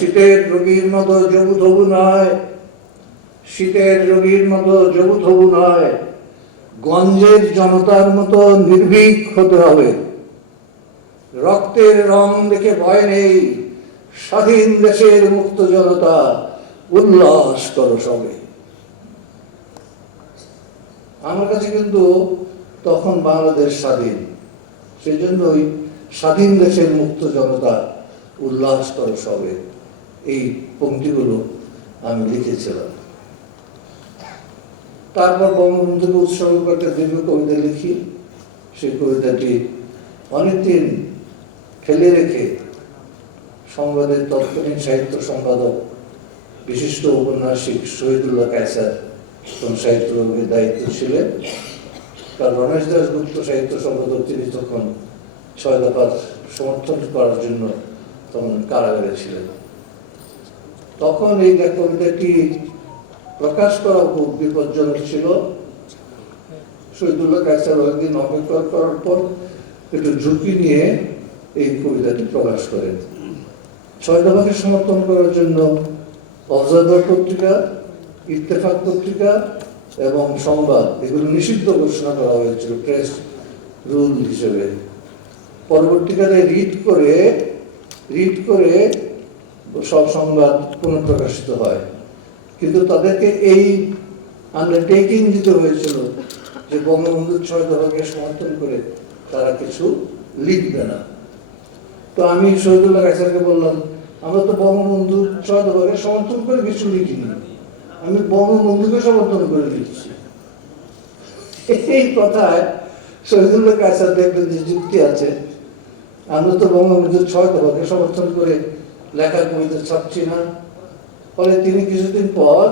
শীতের রোগীর মতো জবুথবু নয়, শীতের রোগীর মতো জবুথবু নয়, গঞ্জের জনতার মতো নির্ভীক হতে হবে। রক্তের রং দেখে ভয় নেই, স্বাধীন দেশের মুক্ত জনতা, উল্লাস করো সবে। আমার কাছে কিন্তু তখন বাংলাদেশ স্বাধীন, সেই জন্যই স্বাধীন দেশের মুক্ত জনতা, উল্লাস করো সবে, এই পংক্তিগুলো আমি লিখেছিলাম। তারপর বঙ্গবন্ধুকে উৎসর্গ করে একটা দীর্ঘ কবিতা লিখি। সেই কবিতাটি অনেকদিন ফেলে রেখে সংবাদের তৎকালীন সাহিত্য সম্পাদক বিশিষ্ট ঔপন্যাসিক শহীদুল্লাহ কায়সার তখন সাহিত্য বিভাগের দায়িত্ব ছিলেন। কারণ রমেশ দাশগুপ্ত সাহিত্য সম্পাদক, তিনি তখন 6 দফার সমর্থন করার জন্য তখন কারাগারে ছিলেন। তখন এই কবিতাটি প্রকাশ করা খুব বিপজ্জনক ছিল। শহীদুল্লাহ কায়সার অনেকদিন অপেক্ষা করার পর একটু ঝুঁকি নিয়ে এই কবিতাটি প্রকাশ করেন। 6 দফাকে সমর্থন করার জন্য অবজারভার পত্রিকা, ইত্তেফাক পত্রিকা এবং সংবাদ এগুলো নিষিদ্ধ ঘোষণা করা হয়েছিল প্রেস রুল হিসেবে। পরবর্তীকালে রিড করে সব সংবাদ পুনঃপ্রকাশিত হয়, কিন্তু তাদেরকে এই আন্ডারটেকিং দিতে হয়েছিল যে বঙ্গবন্ধুর 6 দফাকে সমর্থন করে তারা কিছু লিখবে না। তো আমি শহীদুল্লাহ কায়সারকে বললাম, আমরা তো বঙ্গবন্ধুর 6 দফাকে সমর্থন করে কিছু লিখিনি, আমি বঙ্গবন্ধুকে সমর্থন করে লিখছি। এই কথায় শহীদুল্লাহ কায়সার দেখবেন যে যুক্তি আছে, আমরা তো বঙ্গবন্ধুর 6 দফাকে সমর্থন করে লেখা কবিতা ছাপছি না। ফলে তিনি কিছুদিন পর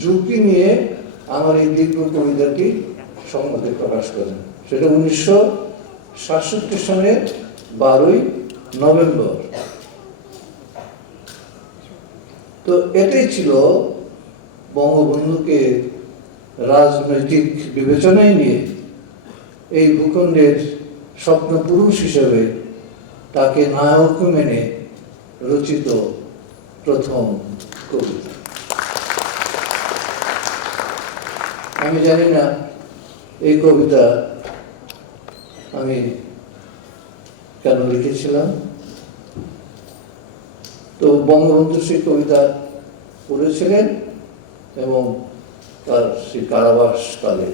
ঝুঁকি নিয়ে আমার এই দীর্ঘ কবিতাটি সংবাদে প্রকাশ করেন। সেটা 1967 সনের 12ই নভেম্বর। তো এটাই ছিল বঙ্গবন্ধুকে রাজনৈতিক বিবেচনায় নিয়ে এই ভূখণ্ডের স্বপ্নপুরুষ হিসেবে তাকে নায়ক মেনে রচিত প্রথম কবিতা। আমি জানি না এই কবিতা আমি কেন লিখেছিলাম। তো বঙ্গবন্ধু সেই কবিতা পড়েছিলেন এবং তার সেই কারাবাসকালে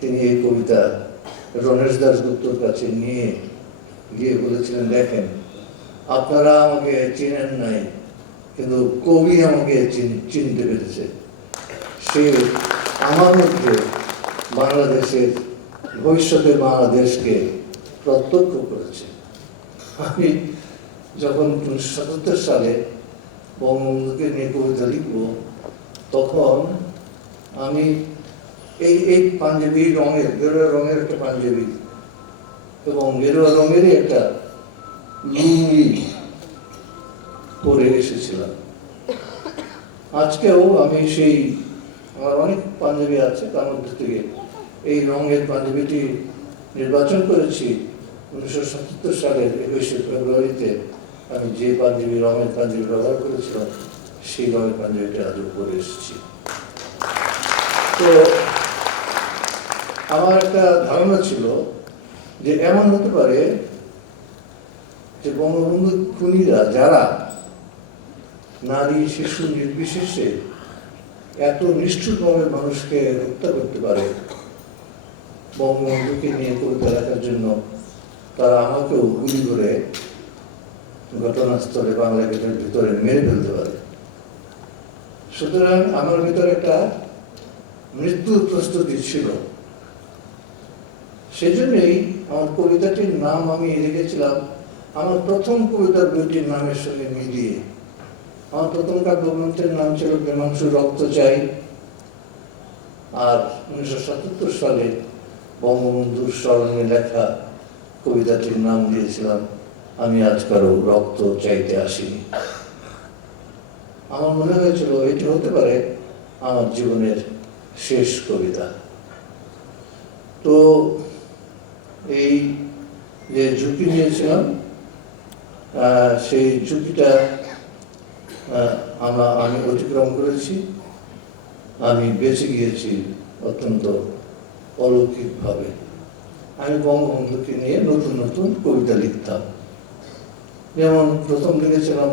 তিনি এই কবিতা রমেশ দাশগুপ্তর কাছে নিয়ে গিয়ে বলেছিলেন, দেখেন আপনারা আমাকে চিনেন নাই, কিন্তু কবি আমাকে চিনতে পেরেছে। সে আমার মধ্যে বাংলাদেশের ভবিষ্যতের বাংলাদেশকে প্রত্যক্ষ করেছে। আমি যখন 1977 সালে বঙ্গবন্ধুকে নিয়ে কবিতা লিখব, তখন আমি এই পাঞ্জাবি রঙের, গেরুয়া রঙের একটা পাঞ্জাবি এবং গেরুয়া রঙেরই একটা লুঙ্গি পরে এসেছিলাম। আজকেও আমি সেই, আমার অনেক পাঞ্জাবি আছে, তার মধ্যে থেকে এই রঙের পাঞ্জাবিটি নির্বাচন করেছি 1977 সালের 21শে ফেব্রুয়ারিতে। আমি যে পাঞ্জাবি, রঙের পাঞ্জাবি ব্যবহার করেছিলাম, সেই রঙের পাঞ্জাবিটা আজও পরে এসেছি। তো আমার একটা ধারণা ছিল যে এমন হতে পারে যে বঙ্গবন্ধু খুনিরা যারা নারী শিশু নির্বিশেষে এত নিষ্ঠুরভাবে মানুষকে হত্যা করতে পারে, বঙ্গবন্ধুকে নিয়ে কবিতা লেখার জন্য তারা আমাকেও গুলি করে ঘটনাস্থলে বাংলা গেটের ভিতরে মেরে ফেলতে পারে। সুতরাং আমার ভিতরে একটা মৃত্যুর প্রস্তুতি ছিল। সেজন্যই আমার কবিতাটির নাম আমি রেখেছিলাম আমার প্রথম কবিতার বইটির নামের সঙ্গে মিলিয়ে। আমার প্রথম কাব্যগ্রন্থের নাম ছিল প্রেমাংশু রক্ত চাই, আর 1977 সালে বঙ্গবন্ধুর স্মরণে লেখা কবিতাটির নাম দিয়েছিলাম আমি আজ কারো রক্ত চাইতে আসিনি। আমার মনে হয়েছিল এটি হতে পারে আমার জীবনের শেষ কবিতা। তো এই যে ঝুঁকি নিয়েছিলাম, সেই ঝুঁকিটা আমি অতিক্রম করেছি। আমি বেঁচে গিয়েছি অত্যন্ত অলৌকিকভাবে। আমি বঙ্গবন্ধুকে নিয়ে নতুন নতুন কবিতা লিখতাম। যেমন প্রথম লিখেছিলাম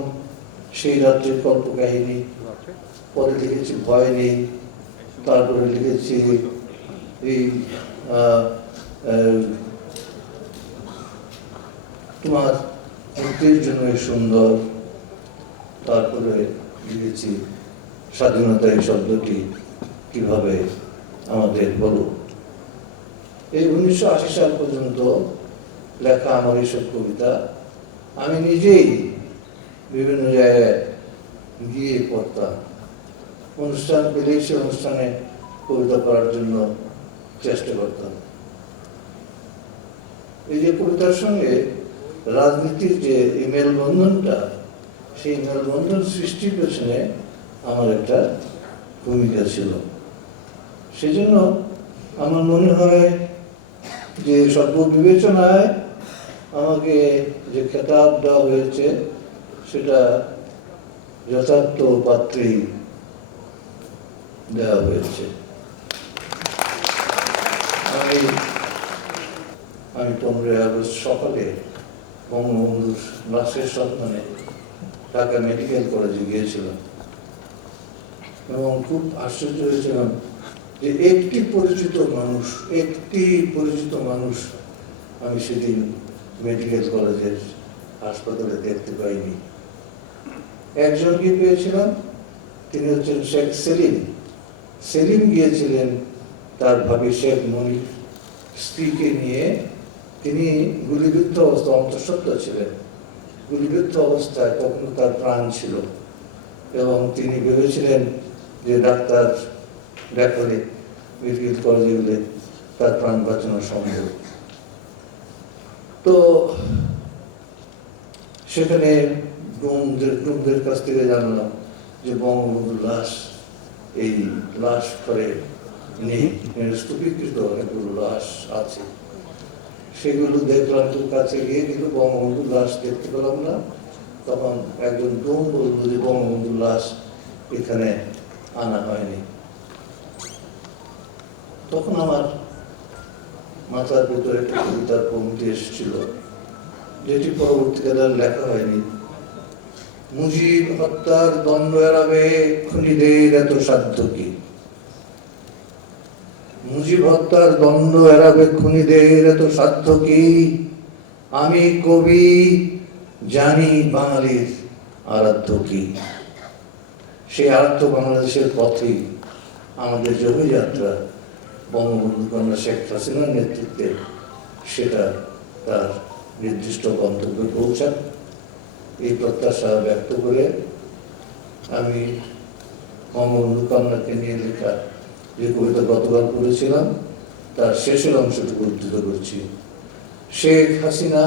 সেই রাত্রির কল্পকাহিনী, পরে লিখেছি ভয় নেই, তারপরে লিখেছি এই তোমার মুক্তির জন্য সুন্দর, তারপরে লিখেছি স্বাধীনতা এই শব্দটি কিভাবে আমাদের বলো। এই 1980 সাল পর্যন্ত লেখা আমার এইসব কবিতা আমি নিজেই বিভিন্ন জায়গায় গিয়ে পড়তাম। অনুষ্ঠান পেলেই সে অনুষ্ঠানে কবিতা পড়ার জন্য চেষ্টা করতাম। এই যে কবিতার সঙ্গে রাজনীতির যে এই মেলবন্ধনটা, সেই মেলবন্ধন সৃষ্টির পেছনে আমার একটা ভূমিকা ছিল। সেজন্য আমার মনে হয় যে সর্ব বিবেচনায় আমাকে যে খেতাব দেওয়া হয়েছে সেটা যথার্থ পাত্রেই দেওয়া হয়েছে। আমি 15 আগস্ট সকালে বঙ্গবন্ধুর লাশের সম্মানে ঢাকা মেডিকেল কলেজে গিয়েছিলাম এবং খুব আশ্চর্য হয়েছিলাম যে একটি পরিচিত মানুষ আমি সেদিন মেডিকেল কলেজের হাসপাতালে দেখতে পাইনি। একজনকে পেয়েছিলাম, তিনি হচ্ছেন শেখ সেলিম। সেলিম গিয়েছিলেন তার ভাবি শেখ মনির স্ত্রীকে নিয়ে। তিনি গুলিবিদ্ধ অবস্থায়, অন্তঃসত্ত্বা ছিলেন, গুলিবিদ্ধ অবস্থায়, তখন তার প্রাণ ছিল এবং তিনি ভেবেছিলেন যে ডাক্তার দেখালে মেডিকেল কলেজে গেলে তার প্রাণ বাঁচানো সম্ভব। তো সেখানে ডোমদের কাছ থেকে জানলাম যে বঙ্গবন্ধুর লাশ এই লাশ ঘরে নেই, স্তূপীকৃত অনেকগুলো লাশ আছে। সেগুলো দেখলাম, তো কাছে গিয়ে কিন্তু বঙ্গবন্ধুর লাশ দেখতে পেলাম না। তখন একজন ডোম বলল যে বঙ্গবন্ধুর লাশ এখানে আনা হয়নি। তখন আমার মাথার ভেতরে একটা কবিতার পংক্তি এসেছিল, যেটি পরবর্তীকালে লেখা হয়নি। মুজিব হত্যার দণ্ড এড়াবে খুনিদের এত সাধ্য কি? মুজিব হত্যার দণ্ড এড়াবে খুনিদের এত সাধ্য কি? আমি কবি জানি বাঙালির আরাধ্য কি। সেই আরাধ্য বাংলাদেশের পথেই আমাদের জমিযাত্রা বঙ্গবন্ধু কন্যা শেখ হাসিনার নেতৃত্বে সেটা তার নির্দিষ্ট গন্তব্যে পৌঁছান, এই প্রত্যাশা ব্যক্ত করে আমি বঙ্গবন্ধু কন্যাকে নিয়ে লেখা যে কবিতা গতকাল পড়েছিলাম তার শেষের অংশটুকু উদ্ধৃত করছি। শেখ হাসিনা,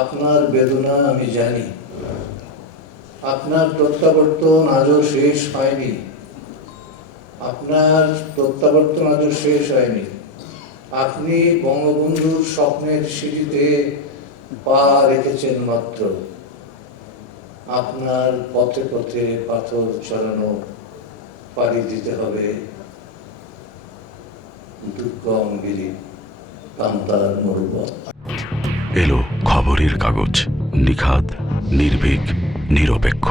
আপনার বেদনা আমি জানি, আপনার প্রত্যাবর্তন আজও শেষ হয়নি, আপনার প্রত্যাবর্তন আজও শেষ হয়নি। আপনি বঙ্গবন্ধুর স্বপ্নের সিঁড়িতে পা রেখেছেন মাত্র। আপনার পথে পথে পাথর ছড়ানো পাড়ি দিতে হবে দুর্গম গিরি, কান্তার মরুপথ। এলো খবরের কাগজ, নিখাদ, নির্ভীক, নিরপেক্ষ।